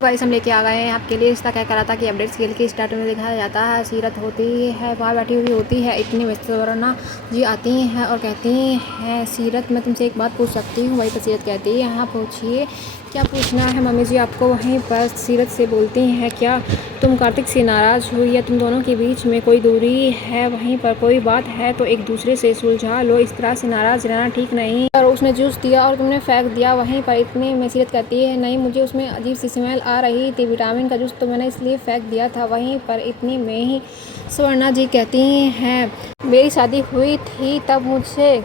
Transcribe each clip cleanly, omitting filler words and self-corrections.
Guys हम लेके आ गए हैं आपके लिए रिश्ता क्या कहलाता कि अपडेट्स खेल के स्टार्ट में दिखाया जाता है। सीरत होती है बाहर बैठी हुई होती है, इतनी में सवरना जी आती हैं और कहती हैं सीरत मैं तुमसे एक बात पूछ सकती हूँ। वहीं पर सीरत कहती है हाँ पूछिए क्या पूछना है मम्मी जी आपको। वहीं पर सीरत से बोलती हैं क्या तुम कार्तिक से नाराज़ हुई या तुम दोनों के बीच में कोई दूरी है, वहीं पर कोई बात है तो एक दूसरे से सुलझा लो, इस तरह से नाराज़ रहना ठीक नहीं। और उसने जूस दिया और तुमने फेंक दिया। वहीं पर इतने में सीरत कहती है नहीं मुझे उसमें अजीब सी स्मेल आ रही थी, विटामिन का जूस तो मैंने इसलिए फेंक दिया था। वहीं पर इतने में ही स्वर्णा जी कहती हैं मेरी शादी हुई थी तब मुझसे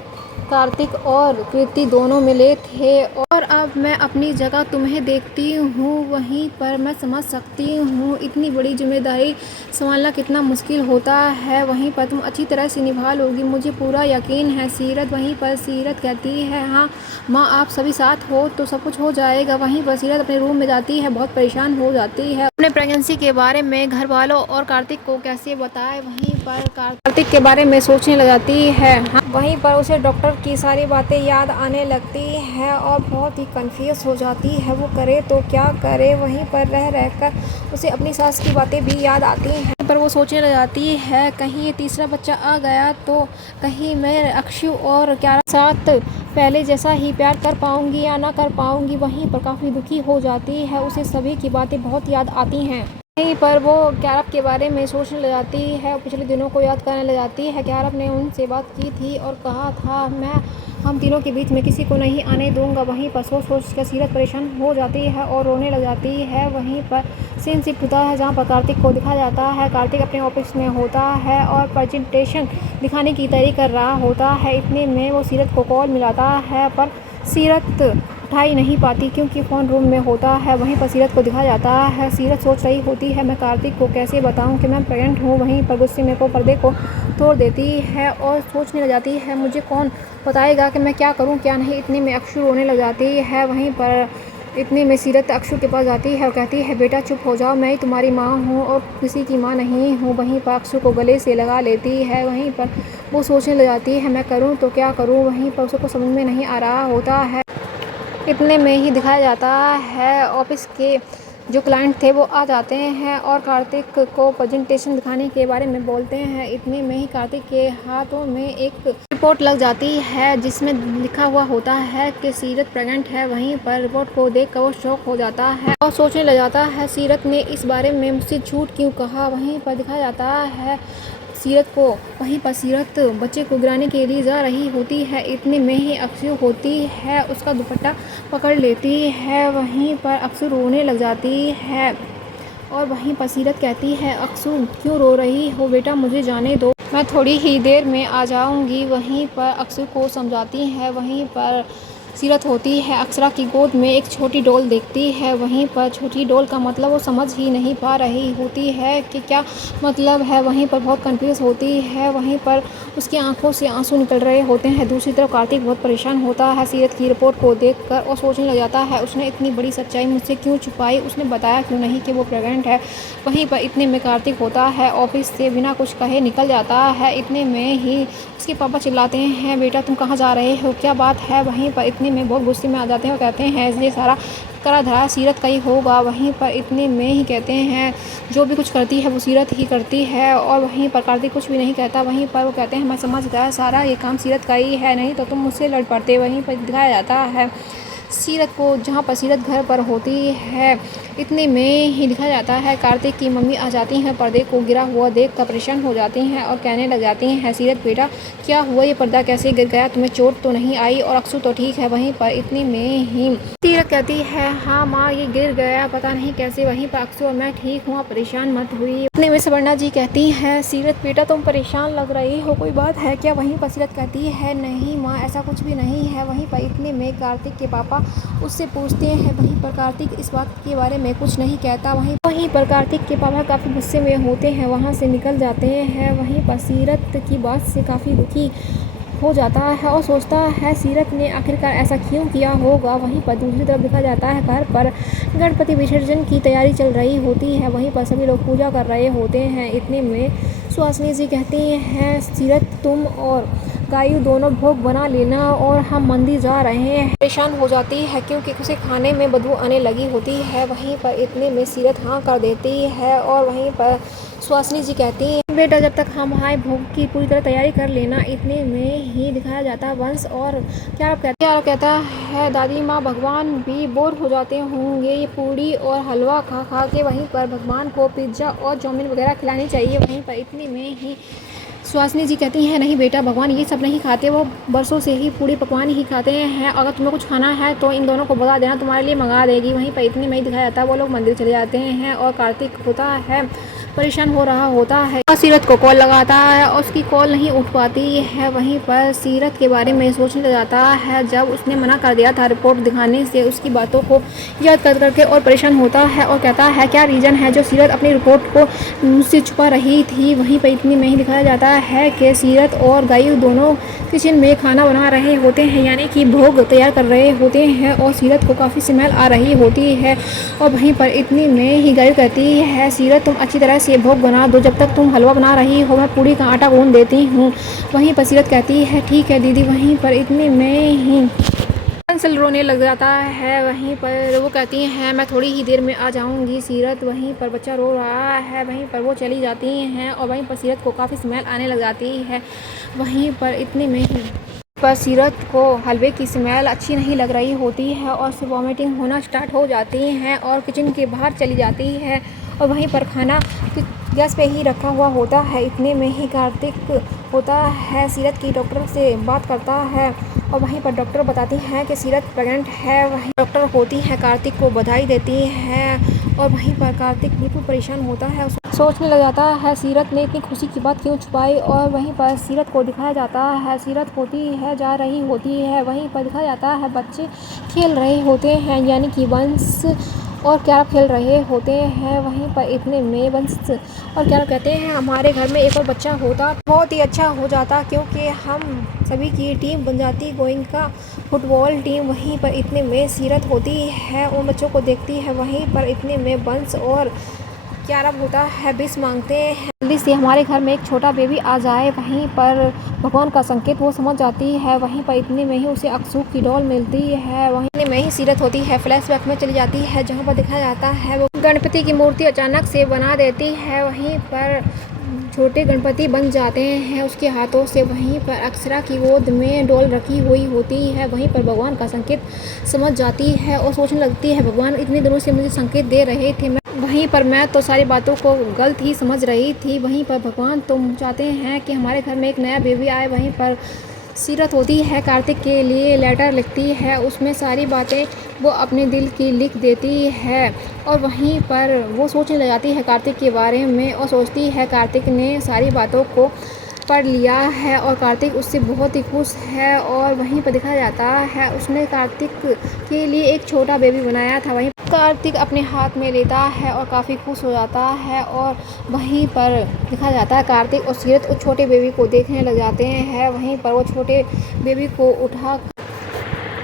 कार्तिक और कृति दोनों मिले थे और अब मैं अपनी जगह तुम्हें देखती हूँ। वहीं पर मैं समझ सकती हूँ इतनी बड़ी जिम्मेदारी संभालना कितना मुश्किल होता है। वहीं पर तुम अच्छी तरह से निभा लोगी, मुझे पूरा यकीन है सीरत। वहीं पर सीरत कहती है हाँ माँ आप सभी साथ हो तो सब कुछ हो जाएगा। वहीं पर सीरत अपने रूम में जाती है, बहुत परेशान हो जाती है अपने प्रेगनेंसी के बारे में, घर वालों और कार्तिक को कैसे बताए। वहीं पर कार्तिक के बारे में सोचने लग जाती है। हाँ वहीं पर उसे डॉक्टर की सारी बातें याद आने लगती है और बहुत ही कंफ्यूज हो जाती है, वो करे तो क्या करे। वहीं पर रह रहकर उसे अपनी सास की बातें भी याद आती हैं, पर वो सोचने लग जाती है कहीं ये तीसरा बच्चा आ गया तो कहीं मैं अक्षु और क्यारा साथ पहले जैसा ही प्यार कर पाऊंगी या ना कर पाऊंगी। वहीं पर काफ़ी दुखी हो जाती है, उसे सभी की बातें बहुत याद आती हैं। वहीं पर वो क्यारब के बारे में सोचने लग जाती है, पिछले दिनों को याद करने लग जाती है। क्यारब ने उनसे बात की थी और कहा था मैं हम तीनों के बीच में किसी को नहीं आने दूंगा। वहीं पर सोच सोच कर सीरत परेशान हो जाती है और रोने लग जाती है। वहीं पर सीन शिफ्ट होता है जहाँ पर कार्तिक को दिखाया जाता है। कार्तिक अपने ऑफिस में होता है और प्रेजेंटेशन दिखाने की तैयारी कर रहा होता है। इतने में वो सीरत को कॉल मिलाता है पर सीरत उठा ही नहीं पाती क्योंकि फ़ोन रूम में होता है। वहीं पर सीरत को दिखाया जाता है, सीरत सोच रही होती है मैं कार्तिक को कैसे बताऊं कि मैं प्रेग्नेंट हूँ। वहीं पर गुस्से में वो पर्दे को तोड़ देती है और सोचने लग जाती है मुझे कौन बताएगा कि मैं क्या करूं क्या नहीं। इतने में अक्षु रोने लग जाती है। वहीं पर इतने में सीरत अक्षु के पास जाती है और कहती है बेटा चुप हो जाओ, मैं ही तुम्हारी माँ हूँ और किसी की माँ नहीं हूँ। वहीं पर अक्षु को गले से लगा लेती है। वहीं पर वो सोचने लग जाती है मैं करूँ तो क्या करूँ। वहीं पर उसको समझ में नहीं आ रहा होता है। इतने में ही दिखाया जाता है ऑफिस के जो क्लाइंट थे वो आ जाते हैं और कार्तिक को प्रेजेंटेशन दिखाने के बारे में बोलते हैं। इतने में ही कार्तिक के हाथों में एक रिपोर्ट लग जाती है जिसमें लिखा हुआ होता है कि सीरत प्रेग्नेंट है। वहीं पर रिपोर्ट को देखकर वो शॉक हो जाता है और सोचने लग जाता है सीरत ने इस बारे में मुझसे झूठ क्यों कहा। वहीं पर दिखाया जाता है सीरत को, वहीं पर सीरत बच्चे को गिराने के लिए जा रही होती है। इतने में ही अक्षु होती है, उसका दुपट्टा पकड़ लेती है। वहीं पर अक्षु रोने लग जाती है और वहीं पर सीरत कहती है अक्षु क्यों रो रही हो बेटा, मुझे जाने दो, मैं थोड़ी ही देर में आ जाऊंगी। वहीं पर अक्षु को समझाती है। वहीं पर सीरत होती है अक्षरा की गोद में एक छोटी डॉल देखती है। वहीं पर छोटी डॉल का मतलब वो समझ ही नहीं पा रही होती है कि क्या मतलब है। वहीं पर बहुत कंफ्यूज होती है। वहीं पर उसकी आंखों से आंसू निकल रहे होते हैं। दूसरी तरफ कार्तिक बहुत परेशान होता है सीरत की रिपोर्ट को देखकर और सोचने लग जाता है उसने इतनी बड़ी सच्चाई मुझसे क्यों छुपाई, उसने बताया क्यों नहीं कि वो प्रेग्नेंट है। वहीं पर इतने में कार्तिक होता है ऑफिस से बिना कुछ कहे निकल जाता है। इतने में ही उसके पापा चिल्लाते हैं बेटा तुम कहाँ जा रहे हो, क्या बात है। वहीं पर इतने में बहुत गुस्से में आ जाते हैं और कहते हैं ये सारा करा धरा सीरत का ही होगा। वहीं पर इतने में ही कहते हैं जो भी कुछ करती है वो सीरत ही करती है और वहीं पर कार्तिक कुछ भी नहीं कहता। वहीं पर वो कहते हैं मैं समझ गया सारा ये काम सीरत का ही है, नहीं तो तुम मुझसे लड़ पड़ते। वहीं पर दिखाया जाता है सीरत को, जहाँ पर सीरत घर पर होती है। इतने में ही दिखाया जाता है कार्तिक की मम्मी आ जाती हैं, पर्दे को गिरा हुआ देख कर परेशान हो जाती हैं और कहने लग जाती हैं सीरत बेटा क्या हुआ, ये पर्दा कैसे गिर गया, तुम्हें चोट तो नहीं आई और अक्षु तो ठीक है। वहीं पर इतने में ही सीरत कहती है हाँ माँ ये गिर गया पता नहीं कैसे। वहीं पर अक्षु और मैं ठीक हूँ, परेशान मत हुई। इतने में सुवर्णा जी कहती हैं सीरत बेटा तुम परेशान लग रही हो, कोई बात है क्या। वहीं पर सीरत कहती है नहीं माँ ऐसा कुछ भी नहीं है। वहीं पर इतने में कार्तिक के पापा उससे पूछते हैं। वहीं पर कार्तिक इस बात के बारे में कुछ नहीं कहता। वहीं पर कार्तिक के पापा काफ़ी गुस्से में होते हैं, वहाँ से निकल जाते हैं। वहीं पर सीरत की बात से काफ़ी दुखी हो जाता है और सोचता है सीरत ने आखिरकार ऐसा क्यों किया होगा। वहीं पर दूसरी तरफ देखा जाता है घर पर गणपति विसर्जन की तैयारी चल रही होती है। वहीं पर सभी लोग पूजा कर रहे होते हैं। इतने में सुहासिनी जी कहती हैं सीरत तुम और गायु दोनों भोग बना लेना और हम मंदिर जा रहे हैं। परेशान हो जाती है क्योंकि उसे खाने में बदबू आने लगी होती है। वहीं पर इतने में सीरत हाँ कर देती है और वहीं पर सुहासिनी जी कहती हैं, बेटा जब तक हम आए भोग की पूरी तरह तैयारी कर लेना। इतने में ही दिखाया जाता है वंश और क्या कहता है, दादी माँ भगवान भी बोर हो जाते होंगे ये पूड़ी और हलवा खा खा के। वहीं पर भगवान को पिज्ज़ा और चाउमीन वगैरह खिलानी चाहिए। वहीं पर इतने में ही सुहासिनी जी कहती हैं, नहीं बेटा भगवान ये सब नहीं खाते, वो बरसों से ही पूड़ी पकवान ही खाते हैं। अगर तुम्हें कुछ खाना है तो इन दोनों को बता देना, तुम्हारे लिए मंगा देगी। वहीं पर इतने में ही दिखाया जाता है वो लोग मंदिर चले जाते हैं और कार्तिक होता है परेशान हो रहा होता है और सीरत को कॉल लगाता है और उसकी कॉल नहीं उठ पाती है। वहीं पर सीरत के बारे में सोचने लग जाता है, जब उसने मना कर दिया था रिपोर्ट दिखाने से, उसकी बातों को याद कर करके और परेशान होता है और कहता है क्या रीज़न है जो सीरत अपनी रिपोर्ट को मुझसे छुपा रही थी। वहीं पर इतनी में ही दिखाया जाता है कि सीरत और गायु दोनों किचन में खाना बना रहे होते हैं, यानी कि भोग तैयार कर रहे होते हैं और सीरत को काफ़ी स्मेल आ रही होती है। और वहीं पर इतनी में ही गायु कहती है, सीरत तुम अच्छी तरह से भोग बना दो, जब तक तुम हलवा बना रही हो मैं पूड़ी का आटा गूंद देती हूँ। वहीं पर सीरत कहती है ठीक है दीदी। वहीं पर इतने में ही कंसल रोने लग जाता है। वहीं पर वो कहती हैं मैं थोड़ी ही देर में आ जाऊंगी सीरत। वहीं पर बच्चा रो रहा है। वहीं पर वो चली जाती हैं और वहीं पर सीरत को काफ़ी स्मेल आने लग जाती है। वहीं पर इतने में ही पर सीरत को हलवे की स्मेल अच्छी नहीं लग रही होती है और उसे वॉमिटिंग होना स्टार्ट हो जाती हैं और किचन के बाहर चली जाती है और वहीं पर खाना गैस पे ही रखा हुआ होता है। इतने में ही कार्तिक होता है सीरत की डॉक्टर से बात करता है और वहीं पर डॉक्टर बताती हैं कि सीरत प्रेग्नेंट है। वहीं डॉक्टर होती है कार्तिक को बधाई देती है और वहीं पर कार्तिक बिल्कुल परेशान होता है, सोचने लग जाता है सीरत ने इतनी खुशी की बात क्यों छुपाई। और वहीं पर सीरत को दिखाया जाता है, सीरत होती है जा रही होती है। वहीं पर दिखाया जाता है बच्चे खेल रहे होते हैं, यानी कि वंश और क्या खेल रहे होते हैं। वहीं पर इतने में वंश और क्या कहते हैं हमारे घर में एक और बच्चा होता बहुत ही अच्छा हो जाता, क्योंकि हम सभी की टीम बन जाती गोइंका फुटबॉल टीम। वहीं पर इतने में सीरत होती है उन बच्चों को देखती है। वहीं पर इतने में वंश और क्या होता है विश मांगते हैं जल्दी से हमारे घर में एक छोटा बेबी आ जाए। वहीं पर भगवान का संकेत वो समझ जाती है। वहीं पर इतने में ही उसे अकसूक की डॉल मिलती है। वहीं में ही सीरत होती है फ्लैशबैक में चली जाती है, जहां पर दिखाया जाता है वो गणपति की मूर्ति अचानक से बना देती है। वहीं पर छोटे गणपति बन जाते हैं उसके हाथों से। वहीं पर अक्षरा की गोद में डॉल रखी हुई होती है। वहीं पर भगवान का संकेत समझ जाती है और सोचने लगती है भगवान इतने दिनों से मुझे संकेत दे रहे थे, वहीं पर मैं तो सारी बातों को गलत ही समझ रही थी। वहीं पर भगवान तुम चाहते हैं कि हमारे घर में एक नया बेबी आए। वहीं पर सीरत होती है कार्तिक के लिए लेटर लिखती है, उसमें सारी बातें वो अपने दिल की लिख देती है और वहीं पर वो सोचने लग जाती है कार्तिक के बारे में और सोचती है कार्तिक ने सारी बातों को पढ़ लिया है और कार्तिक उससे बहुत ही खुश है। और वहीं पर दिखाया जाता है उसने कार्तिक के लिए एक छोटा बेबी बनाया था। वहीं कार्तिक अपने हाथ में लेता है और काफ़ी खुश हो जाता है और वहीं पर दिखाया जाता है कार्तिक और सीरत उस छोटे बेबी को देखने लग जाते हैं। वहीं पर वो छोटे बेबी को उठा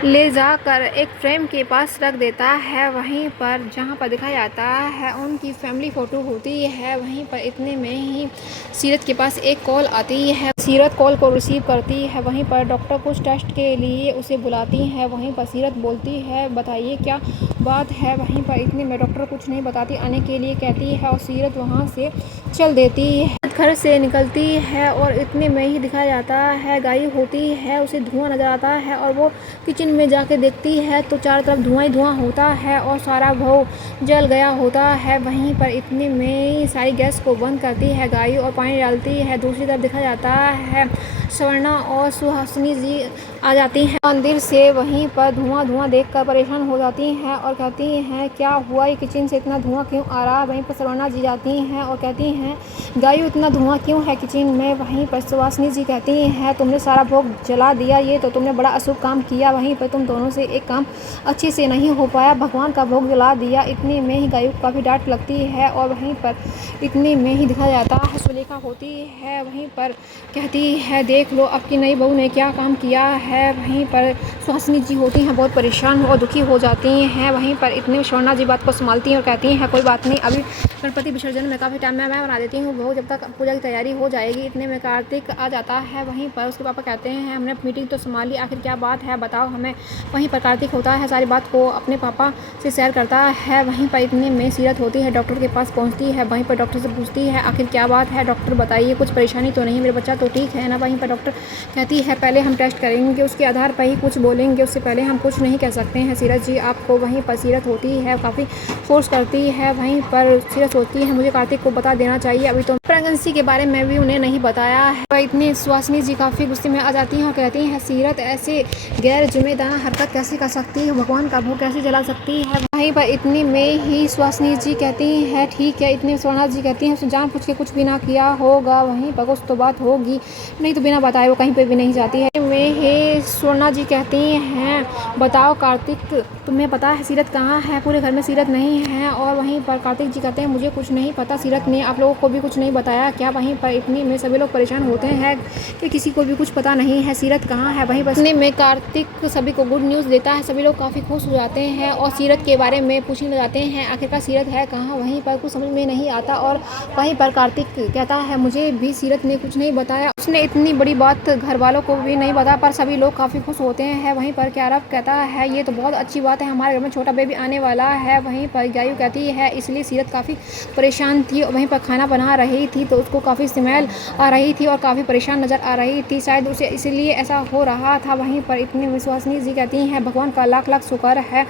ले जाकर एक फ्रेम के पास रख देता है। वहीं पर जहां पर दिखाया जाता है उनकी फैमिली फ़ोटो होती है। वहीं पर इतने में ही सीरत के पास एक कॉल आती है। सीरत कॉल को रिसीव करती है। वहीं पर डॉक्टर कुछ टेस्ट के लिए उसे बुलाती है। वहीं पर सीरत बोलती है बताइए क्या बात है। वहीं पर इतने में डॉक्टर कुछ नहीं बताती, आने के लिए कहती है और सीरत वहाँ से चल देती है। घर से निकलती है और इतने में ही दिखाया जाता है गायब होती है, उसे धुआं नजर आता है और वो किचन में जाके देखती है तो चारों तरफ धुआं ही धुआं होता है और सारा भव जल गया होता है। वहीं पर इतने में ही सारी गैस को बंद करती है गायु और पानी डालती है। दूसरी तरफ दिखाया जाता है स्वर्णा और सुहासिनी जी आ जाती हैं मंदिर से। वहीं पर धुआं देखकर परेशान हो जाती हैं और कहती हैं क्या हुआ, ये किचन से इतना धुआं क्यों आ रहा है। वहीं पर स्वर्णा जी जाती हैं और कहती हैं गायु इतना धुआं क्यों है किचन में। वहीं पर सुहासिनी जी कहती हैं तुमने सारा भोग जला दिया, ये तो तुमने बड़ा अशुभ काम किया। वहीं पर तुम दोनों से एक काम अच्छे से नहीं हो पाया, भगवान का भोग जला दिया। इतने में ही गायु को काफ़ी डांट लगती है और वहीं पर इतने में ही दिखाया जाता है सुलेखा होती है। वहीं पर कहती है देख लो आपकी नई बहू ने क्या काम किया है। वहीं पर सुहासिनी जी होती हैं बहुत परेशान और दुखी हो जाती हैं। वहीं पर इतने में स्वर्णा जी बात को संभालती हैं और कहती हैं कोई बात नहीं, अभी गणपति विसर्जन में काफ़ी टाइम मैं बना देती हूँ, वो जब तक पूजा की तैयारी हो जाएगी। इतने में कार्तिक आ जाता है। वहीं पर उसके पापा कहते हैं हमने मीटिंग तो संभाल ली, आखिर क्या बात है बताओ हमें। वहीं पर कार्तिक होता है सारी बात को अपने पापा से शेयर करता है। वहीं पर इतने में सीरत होती है डॉक्टर के पास पहुंचती है। वहीं पर डॉक्टर से पूछती है आखिर क्या बात है, डॉक्टर बताइए कुछ परेशानी तो नहीं, मेरे बच्चा तो ठीक है ना। वहीं पर डॉक्टर कहती है पहले हम टेस्ट करेंगे, उसके आधार पर ही कुछ बोलेंगे, उससे पहले हम कुछ नहीं कह सकते हैं सीरत जी आपको। वहीं पर सीरत होती है काफ़ी फोर्स करती है। वहीं पर सीरत होती है मुझे कार्तिक को बता देना चाहिए, अभी तो प्रेगनेंसी के बारे में भी उन्हें नहीं बताया है। पर इतनी सुहासिनी जी काफ़ी गुस्से में आ जाती हैं और कहती हैं सीरत ऐसे गैर जिम्मेदार हरकत कैसे कर सकती है, भगवान का भोग कैसे जला सकती है। वहीं पर इतनी में ही सुहासिनी जी कहती हैं ठीक है। इतनी स्वर्णा जी कहती हैं उसने जान पूछ के कुछ भी ना किया होगा, वहीं पर कुछ तो बात होगी, नहीं तो बिना बताए वो कहीं पे भी नहीं जाती है। में ही स्वर्णा जी कहती हैं बताओ कार्तिक तुम्हें पता है सीरत कहाँ है, पूरे घर में सीरत नहीं है। और वहीं पर कार्तिक जी कहते हैं मुझे कुछ नहीं पता, सीरत ने आप लोगों को भी कुछ नहीं बताया क्या। वहीं पर इतनी में सभी लोग परेशान होते हैं कि किसी को भी कुछ पता नहीं है सीरत कहाँ है। वहीं पर इतने में कार्तिक सभी को गुड न्यूज़ देता है, सभी लोग काफ़ी खुश हो जाते हैं और सीरत के बारे में पूछने जाते हैं आखिरकार सीरत है कहाँ। वहीं पर कुछ समझ में नहीं आता और वहीं पर कार्तिक कहता है मुझे भी सीरत ने कुछ नहीं बताया, उसने इतनी बड़ी बात घर वालों को भी नहीं बताया। पर सभी लोग काफ़ी खुश होते हैं। वहीं पर क्यारा कहता है ये तो बहुत अच्छी बात है, हमारे घर में छोटा बेबी आने वाला है। वहीं पर गायू कहती है इसलिए सीरत काफ़ी परेशान थी, वहीं पर खाना बना रही थी तो उसको काफ़ी स्मेल आ रही थी और काफ़ी परेशान नज़र आ रही थी, शायद उसे इसलिए ऐसा हो रहा था। वहीं पर इतनी विश्वासनीय जी कहती हैं भगवान का लाख लाख शुक्र है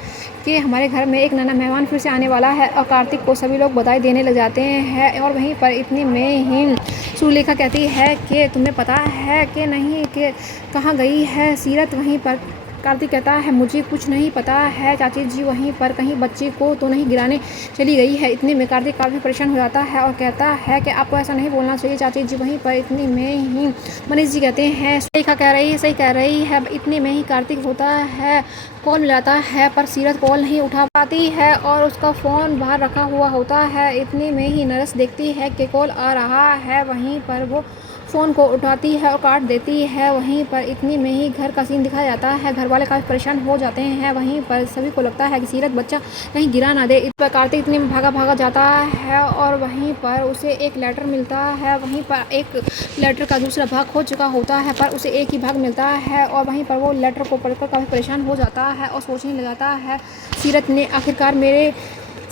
कि हमारे घर में एक नया मेहमान फिर से आने वाला है। और कार्तिक को सभी लोग बधाई देने लग जाते हैं। और वहीं पर इतने में ही सुलेखा कहती है कि तुम्हें पता है कि नहीं कि कहाँ गई है सीरत। वहीं पर कार्तिक कहता है मुझे कुछ नहीं पता है चाची जी, वहीं पर कहीं बच्चे को तो नहीं गिराने चली गई है। इतने में कार्तिक काफ़ी परेशान हो जाता है और कहता है कि आपको ऐसा नहीं बोलना चाहिए चाची जी। वहीं पर इतने में ही मनीष जी कहते हैं सुलेखा कह रही है, सही कह रही है। इतने में ही कार्तिक होता है कॉल मिलाता है पर सीरत कॉल नहीं उठा पाती है और उसका फ़ोन बाहर रखा हुआ होता है। इतने में ही नर्स देखती है कि कॉल आ रहा है, वहीं पर वो फ़ोन को उठाती है और काट देती है। वहीं पर इतनी में ही घर का सीन दिखाया जाता है, घर वाले काफ़ी परेशान हो जाते हैं। वहीं पर सभी को लगता है कि सीरत बच्चा कहीं गिरा ना दे। इस पर कार्तिक इतने में भागा जाता है और वहीं पर उसे एक लेटर मिलता है। वहीं पर एक लेटर का दूसरा भाग हो चुका होता है पर उसे एक ही भाग मिलता है और वहीं पर वो लेटर को पढ़कर काफ़ी परेशान हो जाता है और सोचने लग जाता है सीरत ने आखिरकार मेरे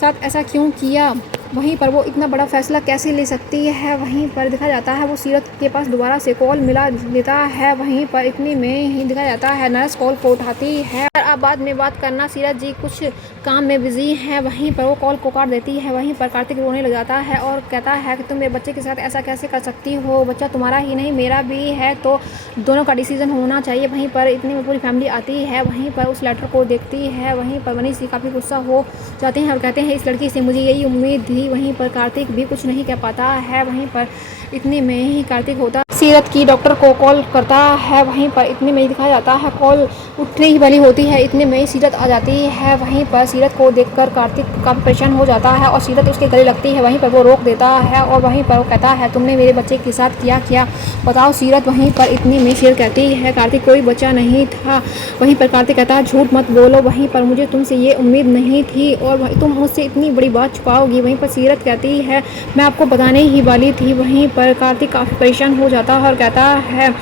साथ ऐसा क्यों किया, वहीं पर वो इतना बड़ा फैसला कैसे ले सकती है। वहीं पर दिखाया जाता है वो सीरत के पास दोबारा से कॉल मिला लेता है। वहीं पर इतने में ही दिखाया जाता है नर्स कॉल को उठाती है। अब बाद में बात करना, सीरत जी कुछ काम में बिजी हैं। वहीं पर वो कॉल को काट देती है। वहीं पर कार्तिक रोने लग जाता है और कहता है कि तुम मेरे बच्चे के साथ ऐसा कैसे कर सकती हो, बच्चा तुम्हारा ही नहीं मेरा भी है, तो दोनों का डिसीजन होना चाहिए। वहीं पर इतने में पूरी फैमिली आती है, वहीं पर उस लेटर को देखती है। वहीं पर मनीष जी काफ़ी गुस्सा हो जाते हैं और कहते हैं इस लड़की से मुझे यही उम्मीद थी। वहीं पर कार्तिक भी कुछ नहीं कह पाता है। वहीं पर इतने में ही कार्तिक होता सीरत की डॉक्टर को कॉल करता है। वहीं पर इतने में ही दिखाया जाता है कॉल उठने ही वाली होती है, इतने में ही सीरत आ जाती है। वहीं पर सीरत को देखकर कार्तिक काफ़ी परेशान हो जाता है और सीरत उसके गले लगती है। वहीं पर वो रोक देता है और वहीं पर वो कहता है तुमने मेरे बच्चे के साथ क्या बताओ सीरत। वहीं पर इतनी में सीरत कहती है कार्तिक कोई बच्चा नहीं था। वहीं पर कार्तिक कहता है झूठ मत बोलो, वहीं पर मुझे तुमसे ये उम्मीद नहीं थी और तुम मुझसे इतनी बड़ी बात छुपाओगी। वहीं पर सीरत कहती है मैं आपको बताने ही वाली थी। वहीं पर कार्तिक काफ़ी परेशान हो जाता है और कहता है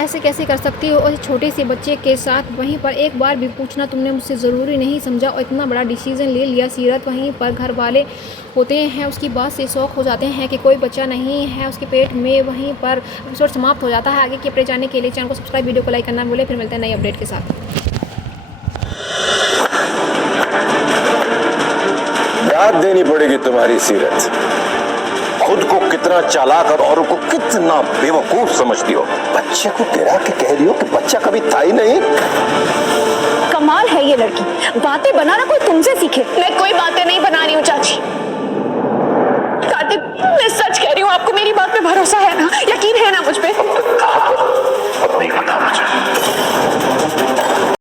ऐसे कैसे कर सकती हो और छोटे से बच्चे के साथ। वहीं पर एक बार भी पूछना तुमने मुझसे ज़रूरी नहीं समझा और इतना बड़ा डिसीजन ले लिया सीरत। वहीं पर घर वाले होते हैं उसकी बात से शौक हो जाते हैं कि कोई बच्चा नहीं है उसके पेट में। वहीं पर एपिसोड समाप्त हो जाता है। आगे के अपडेट जानने के लिए चैनल को सब्सक्राइब, वीडियो को लाइक करना बोले। फिर मिलते हैं नई अपडेट के साथ। याद देनी पड़ेगी तुम्हारी सीरत, खुद को कितना चालाक और औरों को कितना बेवकूफ समझती हो। बच्चे को गिरा के कह रही हो कि बच्चा कभी था ही नहीं। कमाल है ये लड़की, बातें बनाना कोई तुमसे सीखे। मैं कोई बातें नहीं बना रही हूँ चाची। कार्तिक मैं सच कह रही हूँ, आपको मेरी बात पे भरोसा है।